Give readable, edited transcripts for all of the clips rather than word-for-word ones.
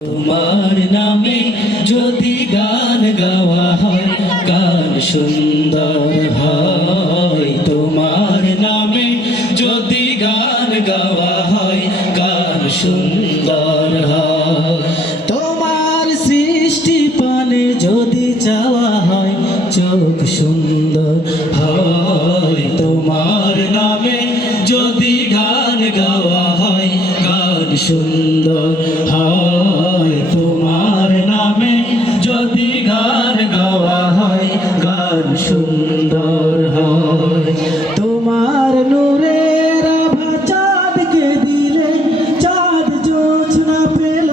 তোমার নামে যদি গান গাওয়া হয় গান সুন্দর হয়। তোমার নামে যদি গান গাওয়া হয় গান সুন্দর হয়। তোমার সৃষ্টি পানে যদি চাওয়া হয় চোখ সুন্দর হয়। তোমার নামে যদি গান গাওয়া হয় গান সুন্দর হয়। তোমার নামে যদি গান গাওয়া হয় গান সুন্দর হয়। তোমার নূরের আভা চাঁদকে দিলে চাঁদ জোছনা পেল।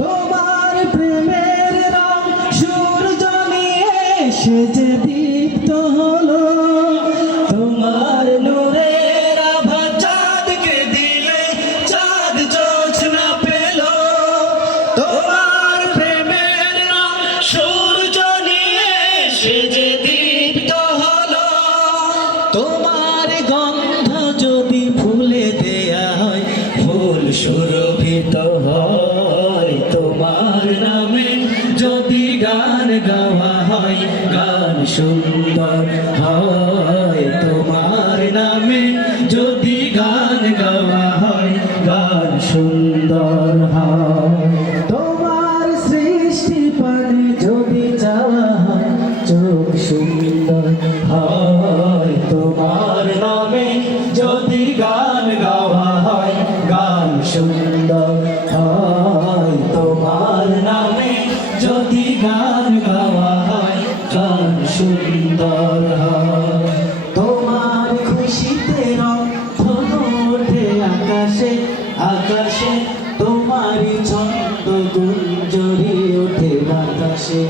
তোমার প্রেমের রং সূর্য নিয়ে সেজে দীপ্ত হলো। তোমার নূরের আভা চাঁদকে দিলে চাঁদ জোছনা পেল। তোমার প্রেমের রং সূর্য নিয়ে সেজে দীপ্ত হলো। তোমার গন্ধ যদি ফুলে দেয়া হয় ফুল সুরভিত হয়। তোমার নামে যদি গান গাওয়া হয় গান সুন্দর হয়। তোমার নামে যদি গান গাওয়া হয় গান সুন্দর হয়। তোমার সৃষ্টি পানে যদি যাওয়া হয় চোখ সুন্দর হয়। তোমার নামে যদি গান গাওয়া হয় গান সুন্দর হয়। তোমার নামে যদি গান গাওয়া হয় গান সুন্দর হয়। তোমার খুশিতে রং ধনু ওঠে আকাশে আকাশে। তোমারই ছন্দ গুঞ্জরি ওঠে বাতাসে।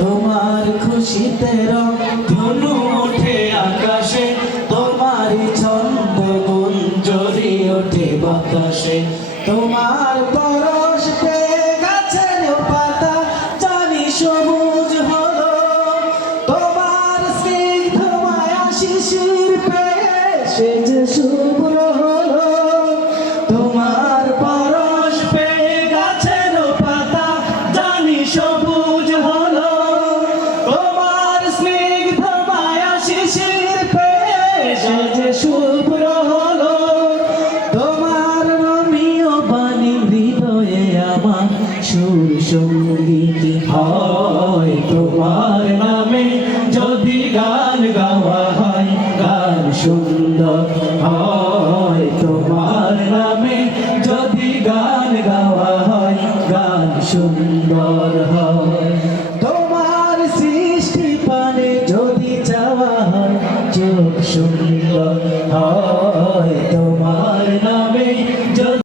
তোমার খুশিতে রং ধনু ওঠে আকাশে। তোমারই ছন্দ গুঞ্জরি ওঠে বাতাসে। তোমার পরশ পেয়ে গাছের পাতা জানি সবুজ হলো। তোমার স্নিগ্ধ মায়া শিশির পেয়ে সেজে শুভ্র হলো। তোমার পরশ পেয়ে গাছের পাতা জানি সবুজ হলো। তোমার স্নিগ্ধ মায়া শিশির পেয়ে সেজে শুভ্র হলো। তোমার রমিও বাণী হৃদয়ে আমার সুর সঙ্গীত হয়। তোমার নামে যদি গান গাওয়া হয় গান সুন্দর হয়। তোমার নামে যদি গান গাওয়া হয় গান সুন্দর হয়। তোমার সৃষ্টি পানে যদি চাওয়া হয় চোখ সুন্দর হয়।